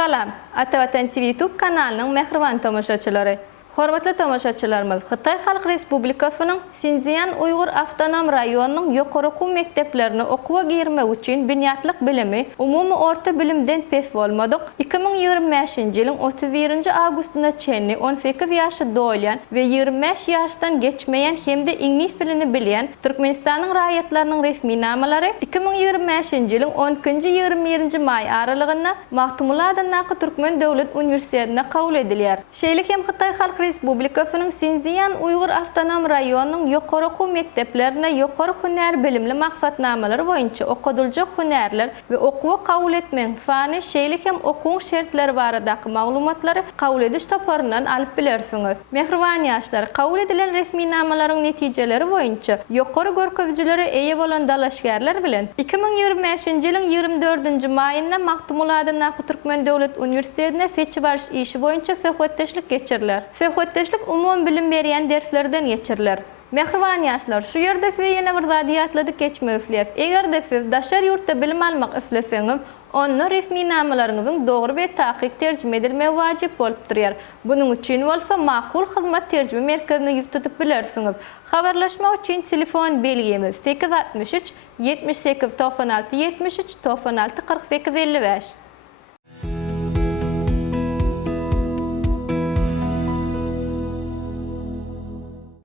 Salam, Atavatan TV YouTube kanalının mehribon tomoshaçilari. Hormatly tomoshachilarimiz, Xitoy Xalq Respublikasining Sinziyan Uyg'ur avtonom rayonining yuqori o'quv maktablarini o'quv girme uchun bunyodlik bilimi umumiy o'rta bilimdan pes bo'lmadik. 2025-yilning 31-avgustida Chenni 18 yoshda do'lgan ve 25 yoshdan geçmeyen hamda ingliz tilini bilen Turkmenistonning rayatlarining resmiy nomalari 2025-yilning 10-20 may aralığında Mahtumuladanaqi Turkmen Davlat Universitetine qabul edilýär. Şeýle hem Xitoy Xalq Respublikasining Sinziyan Uyg'ur avtonom rayonining yuqori o'quv maktablarına yuqori hunar bilimli maqsadnomalari boýunça okudiljak hunarlar ve o'quv qabul etmen fani şeýle hem o'quw şertlari baradaky maglumatlary qabul ediş toparынан alyp bilersiňiz. Mehribon ýaşlar, qabul edilen resmiy namalaryň netijeleri boýunça yuqori görkezjilere eýe bolan dalaşgarlar bilen 2025-ýylyň 24 maýynda Mahtumuladanaqi Türkmen Döwlet Uniwersitetine seçip alış işi boýunça söhbetdeşlik geçirilýär. Söhbetdeşlik umum bilim berýän derslerden geçirilýär. Mehribon ýaşlar, şu ýerde ýene bir zat ýatladyk geçmek üflep. Eger de siz daşar ýurtda bilim almak üfleseňiz, onu resmi namalaryňyzyň dogry we taýyk terjime edilmegi wajyp bolup durýar. Buning üçin bolsa makul hyzmat terjime merkezine ýüz tutup bilersiňiz. Habarlaşmak üçin telefon belgemiz 863 78 96 73 96 48 55.